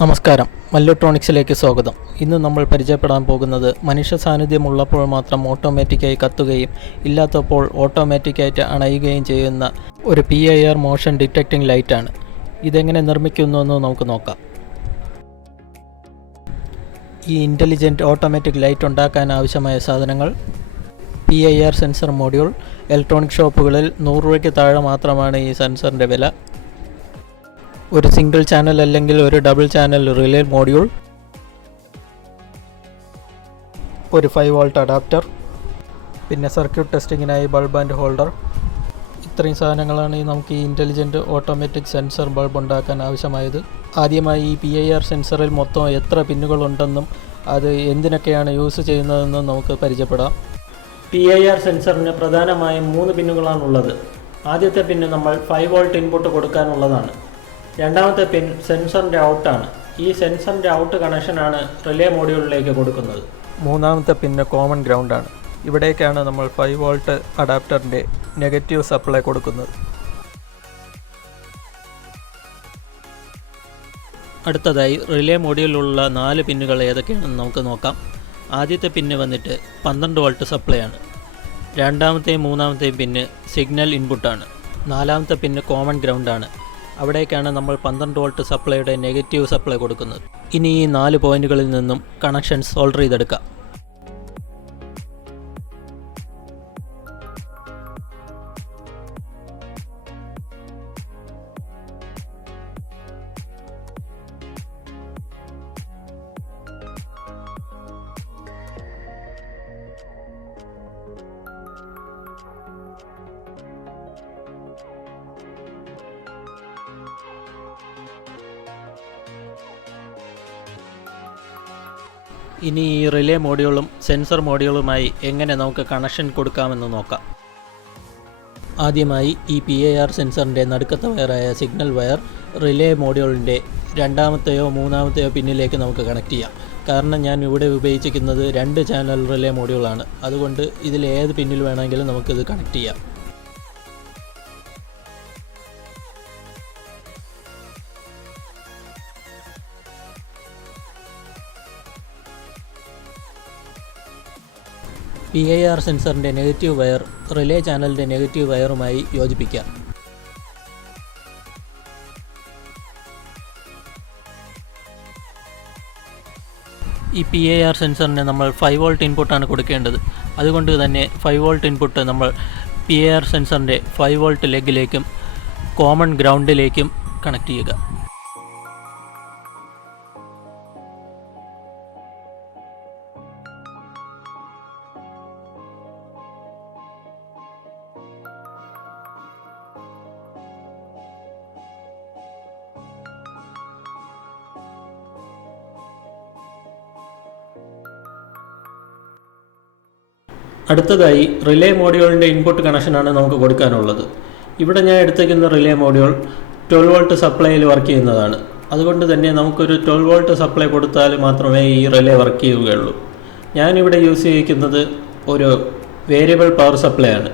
നമസ്കാരം, മല്ലുട്രോണിക്സിലേക്ക് സ്വാഗതം. ഇന്ന് നമ്മൾ പരിചയപ്പെടാൻ പോകുന്നത് മനുഷ്യ സാന്നിധ്യമുള്ളപ്പോൾ മാത്രം ഓട്ടോമാറ്റിക്കായി കത്തുകയും ഇല്ലാത്തപ്പോൾ ഓട്ടോമാറ്റിക്കായിട്ട് അണയുകയും ചെയ്യുന്ന ഒരു PIR മോഷൻ ഡിറ്റക്റ്റിംഗ് ലൈറ്റാണ്. ഇതെങ്ങനെ നിർമ്മിക്കുന്നുവെന്ന് നമുക്ക് നോക്കാം. ഈ ഇൻ്റലിജൻറ്റ് ഓട്ടോമാറ്റിക് ലൈറ്റ് ഉണ്ടാക്കാൻ ആവശ്യമായ സാധനങ്ങൾ: PIR സെൻസർ മോഡ്യൂൾ. ഇലക്ട്രോണിക് ഷോപ്പുകളിൽ 100 രൂപയ്ക്ക് താഴെ മാത്രമാണ് ഈ സെൻസറിൻ്റെ വില. ഒരു സിംഗിൾ ചാനൽ അല്ലെങ്കിൽ ഒരു ഡബിൾ ചാനൽ റിലേ മോഡ്യൂൾ, ഒരു 5 വോൾട്ട് അഡാപ്റ്റർ, പിന്നെ സർക്യൂട്ട് ടെസ്റ്റിങ്ങിനായി ബൾബ് ആൻഡ് ഹോൾഡർ. ഇത്രയും സാധനങ്ങളാണ് നമുക്ക് ഈ ഇൻ്റലിജൻറ്റ് ഓട്ടോമാറ്റിക് സെൻസർ ബൾബ് ഉണ്ടാക്കാൻ ആവശ്യമായത്. ആദ്യമായി ഈ PIR സെൻസറിൽ മൊത്തം എത്ര പിന്നുകളുണ്ടെന്നും അത് എന്തിനൊക്കെയാണ് യൂസ് ചെയ്യുന്നതെന്നും നമുക്ക് പരിചയപ്പെടാം. PIR സെൻസറിന് പ്രധാനമായും 3 പിന്നുകളാണുള്ളത്. ആദ്യത്തെ പിന്ന് നമ്മൾ 5 വോൾട്ട് ഇൻപുട്ട് കൊടുക്കാനുള്ളതാണ്. രണ്ടാമത്തെ പിൻ സെൻസറിൻ്റെ ഔട്ടാണ്. ഈ സെൻസറിൻ്റെ ഔട്ട് കണക്ഷനാണ് റിലേ മോഡ്യൂളിലേക്ക് കൊടുക്കുന്നത്. മൂന്നാമത്തെ പിന്ന് കോമൺ ഗ്രൗണ്ടാണ്. ഇവിടേക്കാണ് നമ്മൾ 5 വോൾട്ട് അഡാപ്റ്ററിൻ്റെ നെഗറ്റീവ് സപ്ലൈ കൊടുക്കുന്നത്. അടുത്തതായി റിലേ മോഡ്യൂളിലുള്ള 4 പിന്നുകൾ ഏതൊക്കെയാണെന്ന് നമുക്ക് നോക്കാം. ആദ്യത്തെ പിന്ന് വന്നിട്ട് 12 വോൾട്ട് സപ്ലൈ ആണ്. രണ്ടാമത്തെയും മൂന്നാമത്തെയും പിന്ന് സിഗ്നൽ ഇൻപുട്ടാണ്. നാലാമത്തെ പിന്ന് കോമൺ ഗ്രൗണ്ടാണ്. അവിടേക്കാണ് നമ്മൾ 12 വോൾട്ട് സപ്ലൈയുടെ നെഗറ്റീവ് സപ്ലൈ കൊടുക്കുന്നത്. ഇനി ഈ 4 പോയിന്റുകളിൽ നിന്നും കണക്ഷൻ സോൾഡർ ചെയ്തെടുക്കാം. ഇനി ഈ റിലേ മോഡ്യൂളും സെൻസർ മോഡ്യൂളുമായി എങ്ങനെ നമുക്ക് കണക്ഷൻ കൊടുക്കാമെന്ന് നോക്കാം. ആദ്യമായി ഈ PIR സെൻസറിൻ്റെ നടുക്കത്തെ വയറായ സിഗ്നൽ വയർ റിലേ മോഡ്യൂളിൻ്റെ രണ്ടാമത്തെയോ മൂന്നാമത്തെയോ പിന്നിലേക്ക് നമുക്ക് കണക്ട് ചെയ്യാം. കാരണം ഞാൻ ഇവിടെ ഉപയോഗിച്ചിരിക്കുന്നത് 2 ചാനൽ റിലേ മോഡ്യൂളാണ്. അതുകൊണ്ട് ഇതിൽ ഏത് പിന്നിൽ വേണമെങ്കിലും നമുക്കിത് കണക്ട് ചെയ്യാം. PIR സെൻസറിൻ്റെ നെഗറ്റീവ് വയർ റിലേ ചാനലിൻ്റെ നെഗറ്റീവ് വയറുമായി യോജിപ്പിക്കാം. ഈ PIR സെൻസറിന് നമ്മൾ 5 വോൾട്ട് ഇൻപുട്ടാണ് കൊടുക്കേണ്ടത്. അതുകൊണ്ട് തന്നെ 5 വോൾട്ട് ഇൻപുട്ട് നമ്മൾ PIR സെൻസറിൻ്റെ 5 വോൾട്ട് ലെഗിലേക്കും കോമൺ ഗ്രൗണ്ടിലേക്കും കണക്ട് ചെയ്യുക. അടുത്തതായി റിലേ മോഡ്യൂളിൻ്റെ ഇൻപുട്ട് കണക്ഷനാണ് നമുക്ക് കൊടുക്കാനുള്ളത്. ഇവിടെ ഞാൻ എടുത്തേക്കുന്ന റിലേ മോഡ്യൂൾ 12 വോൾട്ട് സപ്ലൈയിൽ വർക്ക് ചെയ്യുന്നതാണ്. അതുകൊണ്ട് തന്നെ നമുക്കൊരു 12 വോൾട്ട് സപ്ലൈ കൊടുത്താൽ മാത്രമേ ഈ റിലേ വർക്ക് ചെയ്യുകയുള്ളൂ. ഞാനിവിടെ യൂസ് ചെയ്യിക്കുന്നത് ഒരു വേരിയബിൾ പവർ സപ്ലൈ ആണ്.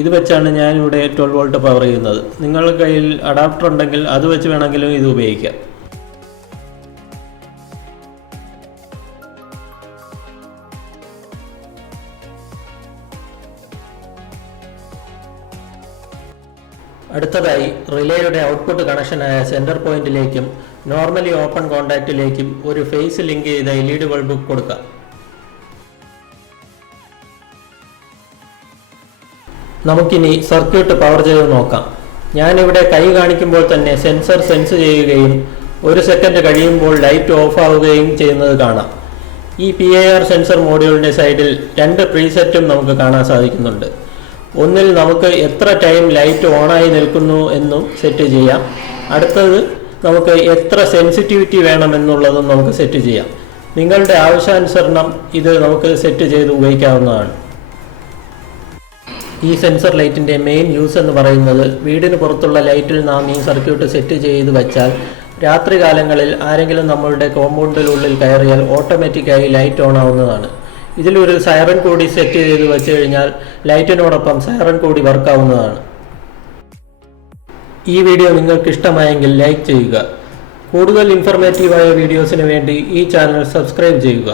ഇത് വെച്ചാണ് ഞാനിവിടെ 12 വോൾട്ട് പവർ ചെയ്യുന്നത്. നിങ്ങളുടെ കയ്യിൽ അഡാപ്റ്റർ ഉണ്ടെങ്കിൽ അത് വെച്ച് വേണമെങ്കിലും ഇത് ഉപയോഗിക്കാം. അടുത്തതായി റിലേയുടെ ഔട്ട്പുട്ട് കണക്ഷനായ സെൻറ്റർ പോയിന്റിലേക്കും നോർമലി ഓപ്പൺ കോൺടാക്റ്റിലേക്കും ഒരു ഫേസ് ലിങ്ക് ചെയ്ത LED ബൾബ് കൊടുക്കാം. നമുക്കിനി സർക്യൂട്ട് പവർ ചെയ്ത് നോക്കാം. ഞാനിവിടെ കൈ കാണിക്കുമ്പോൾ തന്നെ സെൻസർ സെൻസ് ചെയ്യുകയും 1 സെക്കൻഡ് കഴിയുമ്പോൾ ലൈറ്റ് ഓഫ് ആവുകയും ചെയ്യുന്നത് കാണാം. ഈ PIR സെൻസർ മോഡ്യൂളിൻ്റെ സൈഡിൽ 2 പ്രീസെറ്റും നമുക്ക് കാണാൻ സാധിക്കുന്നുണ്ട്. ഒന്നിൽ നമുക്ക് എത്ര ടൈം ലൈറ്റ് ഓണായി നിൽക്കുന്നു എന്നും സെറ്റ് ചെയ്യാം. അടുത്തത് നമുക്ക് എത്ര സെൻസിറ്റിവിറ്റി വേണമെന്നുള്ളതും നമുക്ക് സെറ്റ് ചെയ്യാം. നിങ്ങളുടെ ആവശ്യാനുസരണം ഇത് നമുക്ക് സെറ്റ് ചെയ്ത് ഉപയോഗിക്കാവുന്നതാണ്. ഈ സെൻസർ ലൈറ്റിൻ്റെ മെയിൻ യൂസ് എന്ന് പറയുന്നത് വീടിന് പുറത്തുള്ള ലൈറ്റിൽ നാം ഈ സർക്യൂട്ട് സെറ്റ് ചെയ്ത് വച്ചാൽ രാത്രി കാലങ്ങളിൽ ആരെങ്കിലും നമ്മളുടെ കോമ്പൗണ്ടിനുള്ളിൽ കയറിയാൽ ഓട്ടോമാറ്റിക്കായി ലൈറ്റ് ഓൺ ആവുന്നതാണ്. ഇതിലൊരു സൈറൻ കൂടി സെറ്റ് ചെയ്ത് വെച്ച് കഴിഞ്ഞാൽ ലൈറ്റിനോടൊപ്പം സൈറൻ കൂടി വർക്കാവുന്നതാണ്. ഈ വീഡിയോ നിങ്ങൾക്ക് ഇഷ്ടമായെങ്കിൽ ലൈക്ക് ചെയ്യുക. കൂടുതൽ ഇൻഫർമേറ്റീവായ വീഡിയോസിന് വേണ്ടി ഈ ചാനൽ സബ്സ്ക്രൈബ് ചെയ്യുക.